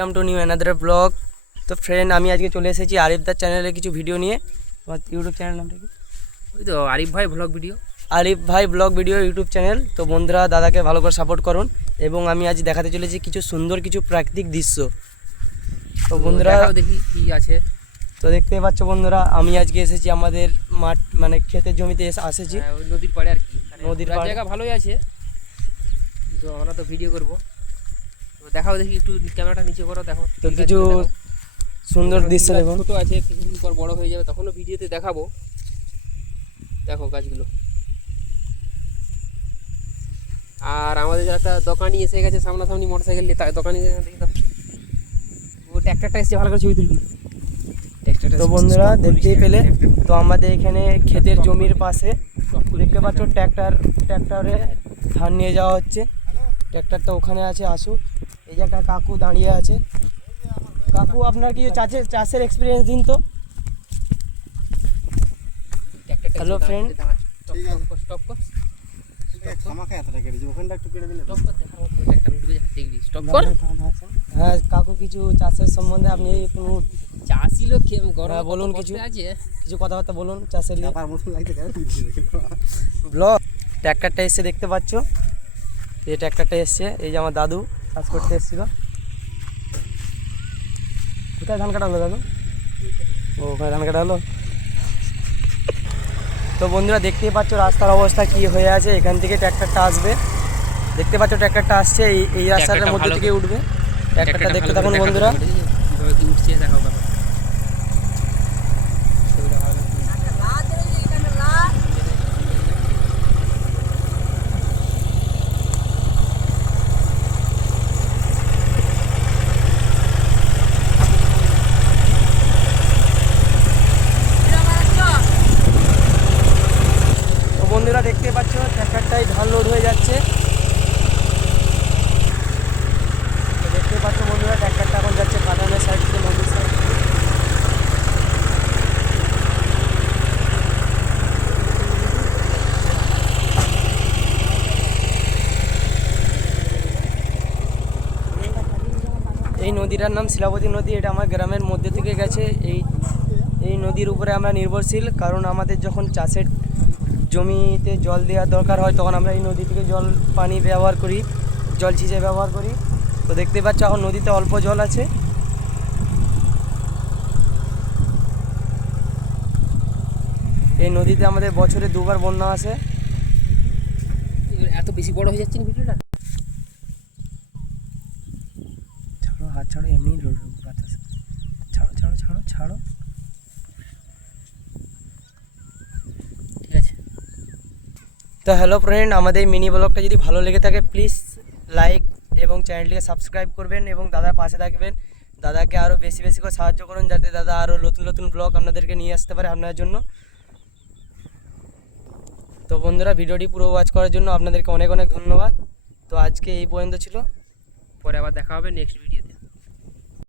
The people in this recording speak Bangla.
Welcome to new another blog. তো ফ্রেন্ড আমি আজকে চলে এসেছি আরিফদার চ্যানেলে কিছু ভিডিও নিয়ে। তোমার ইউটিউব চ্যানেল নামটা কি? ওই তো আরিফ ভাই ব্লগ ভিডিও আরিফ ভাই ব্লগ ভিডিও ইউটিউব চ্যানেল তো বন্ধুরা দাদাকে ভালো করে সাপোর্ট করুন এবং আমি আজ দেখাতে চলেছি কিছু সুন্দর কিছু প্রাকৃতিক দৃশ্য। তো বন্ধুরা দেখি কি আছে। তো দেখতে পাচ্ছ বন্ধুরা আমি আজকে এসেছি আমাদের মাঠ মানে ক্ষেতের জমিতে এসে আসেছি। হ্যাঁ, নদীর পাড়ে আর কি। মানে নদীর। জায়গা ভালোই আছে। তো আমরা তো ভিডিও করব। দেখাও দেখি একটু ক্যামেরাটা নিচে করো দেখো। তো কিছু সুন্দর দৃশ্য দেখুন। ছোট আছে কিছুদিন পর বড় হয়ে যাবে তখনও ভিডিওতে দেখাবো। দেখো গাছগুলো। আর আমাদের একটা দোকানি এসে গেছে সামনাসামনি মোটরসাইকেল নিয়ে তাই দোকানি দেখি তো। ও ট্র্যাক্টরটা এসছে ভালো করে ছবি তুলবি। ট্র্যাক্টরটা তো বন্ধুরা দেখতেই পেলে তো আমাদের এখানে ক্ষেতের জমির পাশে দেখতে পাচ্ছ ট্র্যাক্টর ট্র্যাক্টরে ধান নিয়ে যাওয়া হচ্ছে। ট্র্যাক্টরটা ওখানে আছে আসুক। এই যে একটা কাকু দাঁড়িয়ে আছে। কাকু আপনার কি চাষের চাষের এক্সপিরিয়েন্স দিন তো? Stop কর। হ্যাঁ কাকু কিছু চাষের সম্বন্ধে আপনি কোনো চাষি লোক গরমে হ্যাঁ, বলুন কিছু। কিছু কথাবার্তা বলুন চাষের ব্লগ ট্র্যাক্টরটা এসে দেখতে পাচ্ছ। এই ট্র্যাক্টরটা এসছে এই যে আমার দাদু। কাজ করতে এসেছিল। কোথায় ধান কাটা হলো দাদু? ও ওখানে ধান কাটা হলো? তো বন্ধুরা দেখতেই পাচ্ছ রাস্তার অবস্থা কি হয়ে আছে। এখান থেকে ট্র্যাক্টরটা আসবে। দেখতে পাচ্ছ ট্র্যাক্টরটা আসছে এই এই রাস্তাটার মধ্যে থেকে উঠবে। ট্র্যাক্টরটা দেখতে থাকুন বন্ধুরা দেখাতে হবে, কীভাবে কি উঠছে দেখাও ব্যাপার ছবিটা ভালো করে- তো বন্ধুরা দেখতে পাচ্ছ ট্র্যাক্টরটাই ধান লোড হয়ে যাচ্ছে তো দেখতে পাচ্ছ বন্ধুরা ট্র্যাক্টরটা এখন যাচ্ছে কাটানের সাইড থেকে নদীর সাইড এই নদীটার নাম শিলাবতী নদী, এটা আমার গ্রামের মধ্যে থেকে গেছে। এই এই নদীর উপরে আমরা নির্ভরশীল, কারণ আমাদের যখন চাষের জমিতে জল দেওয়ার দরকার হয়, তখন আমরা এই নদী থেকে জল, পানি ব্যবহার করি, জল ছিঁচে ব্যবহার করি। তো দেখতে পাচ্ছ, এখন নদীতে অল্প জল আছে। এই নদীতে আমাদের বছরে দুবার বন্যা আসে। এত বেশি বড় হয়ে যাচ্ছে ভিডিওটা ছাড়ো হাত ছাড়ো এমনি বাতাস ছাড়ো ছাড়ো ছাড়ো ছাড়ো। ঠিক আছে। তো হ্যালো ফ্রেন্ড আমাদের মিনি ব্লগটা যদি ভালো লেগে থাকে প্লিজ লাইক এবং চ্যানেলটিকে সাবস্ক্রাইব করবেন এবং দাদার পাশে থাকবেন। দাদাকে আরও বেশি বেশি করে সাহায্য করুন, যাতে দাদা আরও নতুন নতুন ব্লগ আপনাদেরকে নিয়ে আসতে পারে আপনার জন্য। তো বন্ধুরা, ভিডিওটি পুরো ওয়াচ করার জন্য আপনাদেরকে অনেক অনেক ধন্যবাদ। তো আজকে এই পর্যন্ত ছিল। পরে আবার দেখা হবে নেক্সট ভিডিওতে